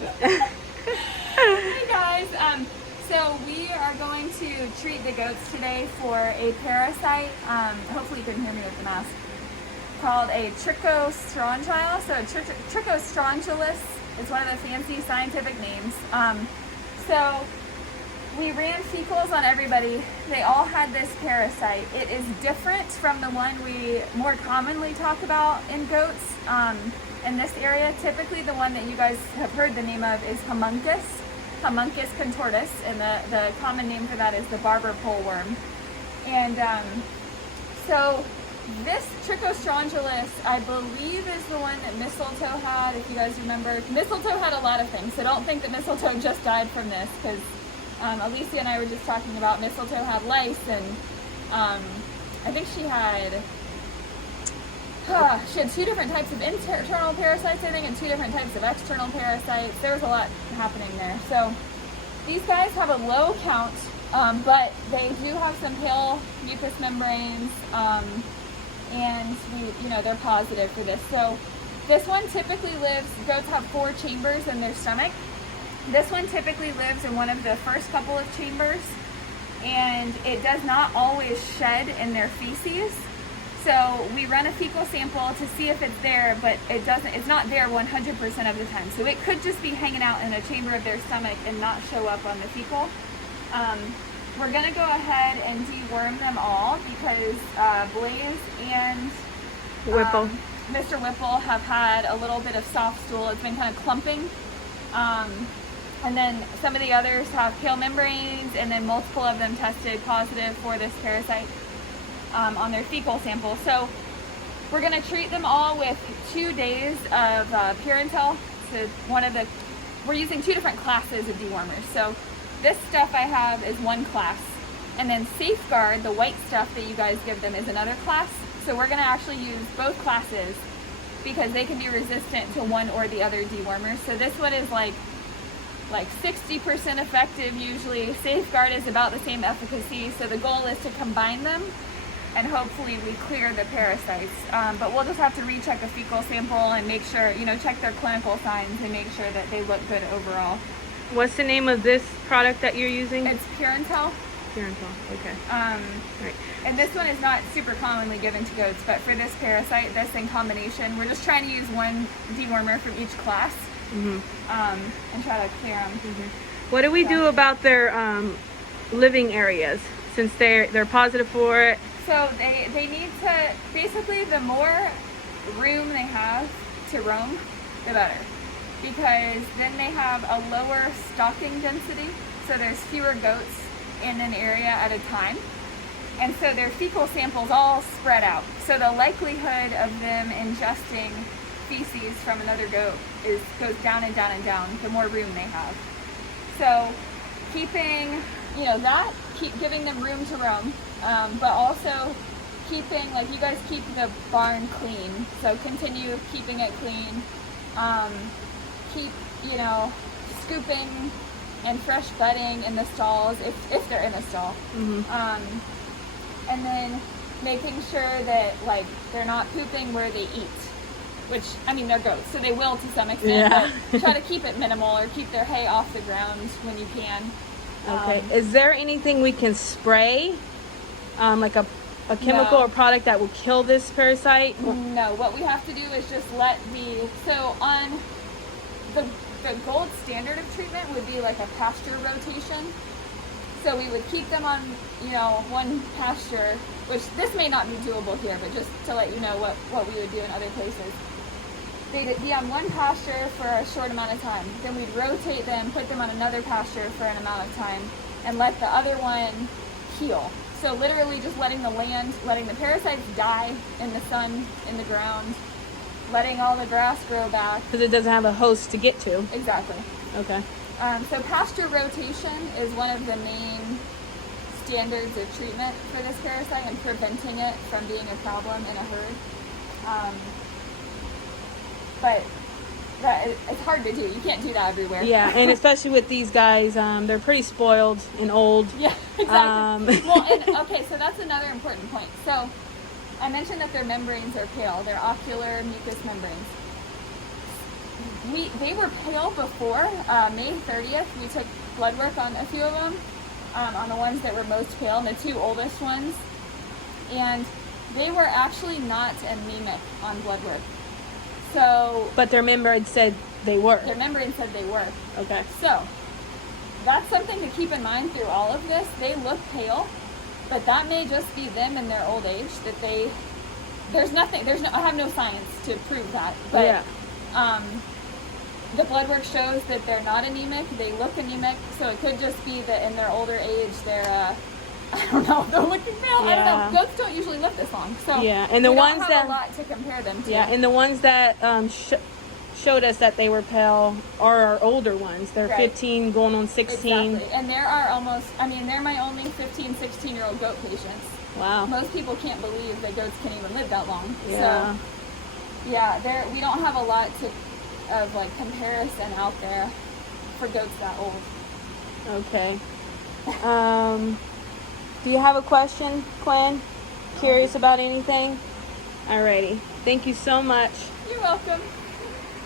Hey guys, so we are going to treat the goats today for a parasite. Hopefully you can hear me with the mask. Called a trichostrongylus. So trichostrongylus is one of the fancy scientific names. So we ran fecals on everybody. They all had this parasite. It is different from the one we more commonly talk about in goats. In this area, typically the one that you guys have heard the name of is Homuncus contortus, and the common name for that is the barber pole worm. And so this trichostrongylus, I believe, is the one that mistletoe had. If you guys remember, mistletoe had a lot of things, so don't think that mistletoe just died from this, because Alicia and I were just talking about mistletoe had lice, and I think she had 2 different types of internal parasites, I think, and 2 different types of external parasites. There was a lot happening there. So these guys have a low count, but they do have some pale mucous membranes, and they're positive for this. So this one typically lives, goats have 4 chambers in their stomach. This one typically lives in one of the first couple of chambers, and it does not always shed in their feces. So we run a fecal sample to see if it's there, but it's not there 100% of the time. So it could just be hanging out in a chamber of their stomach and not show up on the fecal. We're gonna go ahead and deworm them all because Blaze and Whipple. Mr. Whipple have had a little bit of soft stool. It's been kind of clumping. And then some of the others have pale membranes, and then multiple of them tested positive for this parasite on their fecal sample. So we're going to treat them all with 2 days of Purentel. So we're using 2 different classes of dewormers. So this stuff I have is one class, and then Safeguard, the white stuff that you guys give them, is another class. So we're going to actually use both classes because they can be resistant to one or the other dewormers. So this one is like 60% effective usually. Safeguard is about the same efficacy. So the goal is to combine them, and hopefully we clear the parasites. But we'll just have to recheck a fecal sample and make sure, check their clinical signs and make sure that they look good overall. What's the name of this product that you're using? It's Purentel. Purentel, okay. Right. And this one is not super commonly given to goats, but for this parasite, this in combination, we're just trying to use one dewormer from each class. And try to clear them. What do we do about their living areas, since they're positive for it? So they need to, basically the more room they have to roam, the better. Because then they have a lower stocking density, so there's fewer goats in an area at a time. And so their fecal samples all spread out. So the likelihood of them ingesting feces from another goat goes down and down and down the more room they have. So keeping, keep giving them room to roam, but also keeping, like, you guys keep the barn clean. So continue keeping it clean. Keep, scooping and fresh bedding in the stalls if they're in a stall. And then making sure that, they're not pooping where they eat. Which, they're goats, so they will to some extent, but try to keep it minimal or keep their hay off the ground when you can. Okay. Is there anything we can spray, like a chemical or product that will kill this parasite? No, what we have to do is just so on the gold standard of treatment would be like a pasture rotation. So we would keep them on, one pasture, which this may not be doable here, but just to let you know what we would do in other places. They'd be on one pasture for a short amount of time. Then we'd rotate them, put them on another pasture for an amount of time, and let the other one heal. So literally just letting the parasites die in the sun, in the ground, letting all the grass grow back. Because it doesn't have a host to get to. Exactly. Okay. So pasture rotation is one of the main standards of treatment for this parasite and preventing it from being a problem in a herd. But it's hard to do. You can't do that everywhere. Yeah, and especially with these guys, they're pretty spoiled and old. Yeah, exactly. So that's another important point. So I mentioned that their membranes are pale. They're ocular mucous membranes. they were pale before May 30th. We took blood work on a few of them, on the ones that were most pale, and the two oldest ones, and they were actually not anemic on blood work. So, but their membrane said they were. Their membrane said they were. Okay. So that's something to keep in mind through all of this. They look pale, but that may just be them in their old age. That I have no science to prove that. But yeah. The blood work shows that they're not anemic. They look anemic, so it could just be that in their older age they're I don't know, they're looking pale. Yeah. I don't know. Goats don't usually live this long, so yeah. And the we ones don't have that a lot to compare them to. yeah, and the ones that showed us that they were pale are our older ones. They're Right. 15 going on 16. Exactly. And there are they're my only 15, 16-year-old goat patients. Wow. Most people can't believe that goats can even live that long. Yeah. So, yeah, we don't have a lot of like comparison out there for goats that old. Okay. Do you have a question, Quinn? Curious about anything? Alrighty. Thank you so much. You're welcome.